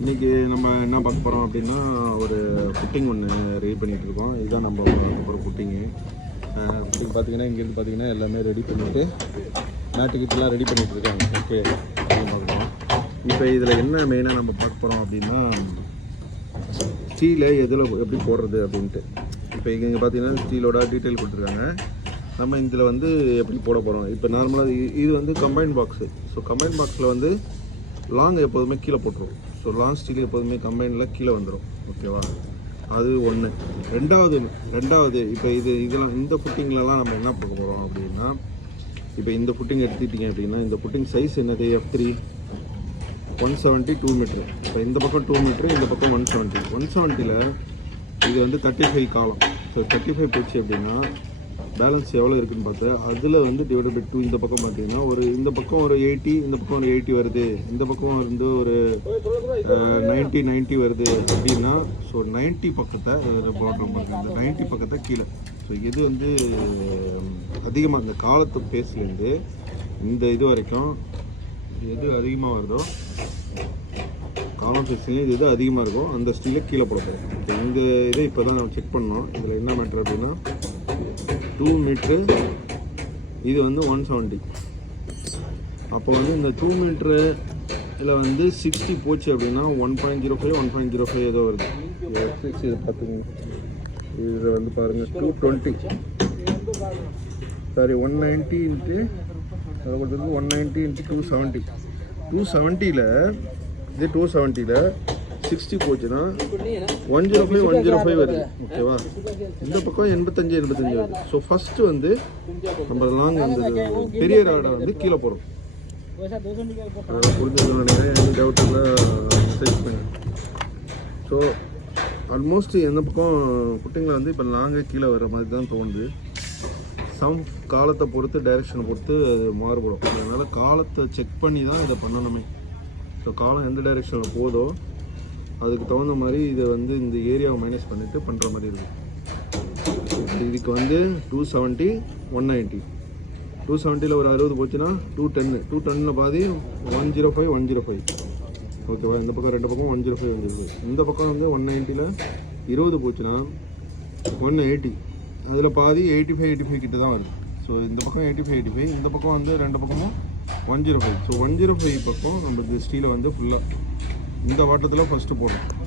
இன்றைக்கி நம்ம என்ன பார்க்க போகிறோம் அப்படின்னா ஒரு புட்டிங் ஒன்று ரெடி பண்ணிகிட்டு இருக்கோம். இதுதான் நம்ம ஒரு புட்டிங்கு. புட்டிங் பார்த்திங்கன்னா இங்கேருந்து பார்த்திங்கன்னா எல்லாமே ரெடி பண்ணிவிட்டு மேட்டுக்கிட்டலாம் ரெடி பண்ணிகிட்டு இருக்காங்க. ஓகே, அப்படின்னு பார்க்குறோம். இப்போ இதில் என்ன மெயினாக நம்ம பார்க்க போகிறோம் அப்படின்னா ஸ்டீலை எதில் எப்படி போடுறது அப்படின்ட்டு. இப்போ இங்கே பார்த்தீங்கன்னா ஸ்டீலோட டீட்டெயில் கொடுத்துருக்காங்க. நம்ம இதில் வந்து எப்படி போட போகிறோம். இப்போ நார்மலாக இது வந்து கம்பைன் பாக்ஸு. ஸோ கம்பைன் பாக்ஸில் வந்து லாங் எப்போதுமே கீழே போட்டுருவோம். ஸோ லாங் ஸ்டீல் எப்போதுமே கம்பைனில் கீழே வந்துடும். ஓகேவா, அது ஒன்று. ரெண்டாவது இப்போ இதெல்லாம் இந்த ஃபுட்டிங்லலாம் நம்ம என்ன பார்க்க போகிறோம் அப்படின்னா, இப்போ இந்த ஃபுட்டிங் எடுத்துக்கிட்டிங்க அப்படின்னா இந்த ஃபுட்டிங் சைஸ் என்னது F3 170 2 மீட்ரு. இப்போ இந்த பக்கம் 2 மீட்ரு, இந்த பக்கம் 170. இது வந்து 35 காலம். ஸோ 35 போச்சு அப்படின்னா பேலன்ஸ் எவ்வளோ இருக்குதுன்னு பார்த்தா அதில் வந்து டிவைட் பை 2. இந்த பக்கம் பார்த்தீங்கன்னா இந்த பக்கம் ஒரு 80, இந்த பக்கம் ஒரு 80 வருது, இந்த பக்கம் வந்து ஒரு 90 வருது அப்படின்னா ஸோ 90 பக்கத்தை போடுறோம் பாருங்க. இந்த 90 பக்கத்தை கீழே. ஸோ இது வந்து அதிகமாக இந்த காலத்து பேஸ்லேருந்து இந்த இது வரைக்கும் எது அதிகமாக வருதோ காலம் பேஸ்லேயும் இது அதிகமாக இருக்கும் அந்த ஸ்டீலை கீழே போட போகிறோம். இந்த இதை இப்போ தான் நம்ம செக் பண்ணோம். இதில் என்ன மேட்ரு அப்படின்னா 2 மீட்ரு, இது வந்து 170. அப்போ வந்து இந்த 2 மீட்ரு இதில் வந்து 60 போச்சு அப்படின்னா 1.05 ஏதோ வருது. இது பார்த்துங்க, இதில் வந்து பாருங்கள் 220 சாரி 190 இன்ட்டு அதை கொடுத்தது 190 இன்ட்டு 270. 270ல் இது 270ல் 60 போச்சுன்னா 105 வருது. ஓகேவா, இந்த பக்கம் 85 வருது. ஸோ ஃபஸ்ட்டு வந்து நம்ம லாங் அந்த பெரிய ராடை வந்து கீழே போகிறோம். அதெல்லாம் புரிஞ்சதுன்னு நினைக்கிறேன். எந்த டவுட்டில் மெசேஜ் பண்ணி. ஸோ ஆல்மோஸ்ட் எந்த பக்கம் புட்டிங்கில் வந்து இப்போ லாங்காக கீழே வர மாதிரி தான் தோணுது. சம் காலத்தை பொறுத்து டைரெக்ஷனை பொறுத்து அது மாறுபடும். அதனால் காலத்தை செக் பண்ணி தான் இதை பண்ணணுமே. ஸோ காலம் எந்த டைரெக்ஷனில் போதோ அதுக்கு தகுந்த மாதிரி இதை வந்து இந்த ஏரியாவை மைனஸ் பண்ணிவிட்டு பண்ணுற மாதிரி இருக்கும். இதுக்கு வந்து 270 190. 270ல் ஒரு 60 போச்சுன்னா 210 பாதி 105. ஓகேவா, இந்த பக்கம் ரெண்டு பக்கம் 105. இந்த பக்கம் வந்து 190ல் 20 போச்சுன்னா 180. அதில் பாதி 85 கிட்ட தான் வருது. ஸோ இந்த பக்கம் 85, இந்த பக்கம் வந்து ரெண்டு பக்கமும் 105. ஸோ 105 பக்கம் நம்ம இந்த ஸ்டீலை வந்து ஃபுல்லாக இந்த வாட்டத்தில் ஃபஸ்ட்டு போடணும்.